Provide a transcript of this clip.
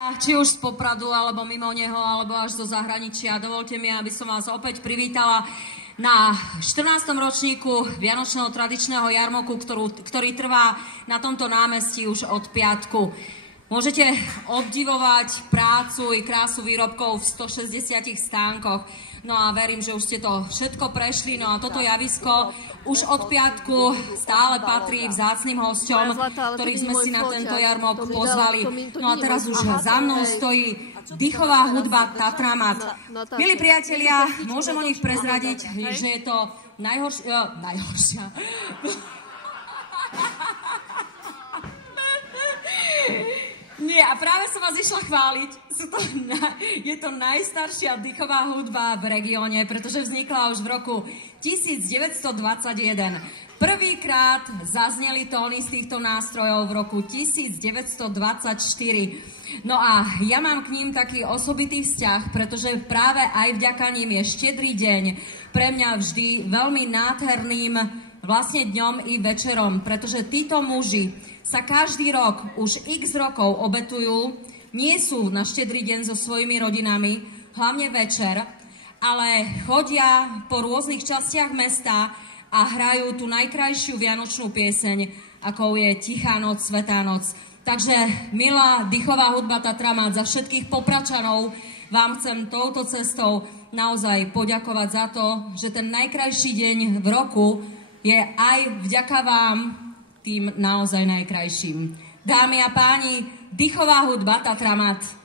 Či už z Popradu, alebo mimo neho, alebo až zo zahraničia. Dovolte mi, aby som vás opäť privítala na 14. ročníku Vianočného tradičného jarmoku, ktorý trvá na tomto námestí už od piatku. Môžete obdivovať prácu i krásu výrobkov v 160 stánkoch. No a verím, že už ste to všetko prešli. No a toto javisko už od piatku stále patrí vzácnym hosťom, ktorých sme si na tento jarmok pozvali. No a teraz už za mnou stojí dýchová hudba Tatramat. Milí priatelia, môžem o nich prezradiť, že je to najhoršia. Nie, a práve som vás išla chváliť. Je to najstaršia dýchová hudba v regióne, pretože vznikla už v roku 1921. Prvýkrát zazneli tóny z týchto nástrojov v roku 1924. No a ja mám k ním taký osobitý vzťah, pretože práve aj vďaka ním je Štedrý deň pre mňa vždy veľmi nádherným vlastne dňom i večerom, pretože títo muži sa každý rok už x rokov obetujú, nie sú na Štedrý deň so svojimi rodinami, hlavne večer, ale chodia po rôznych častiach mesta a hrajú tú najkrajšiu vianočnú pieseň, akou je Tichá noc, Svätá noc. Takže, milá dýchová hudba Tatramat, za všetkých Popračanov vám chcem touto cestou naozaj poďakovať za to, že ten najkrajší deň v roku je aj vďaka vám tým naozaj najkrajším. Dámy a páni, dýchová hudba Tatramat.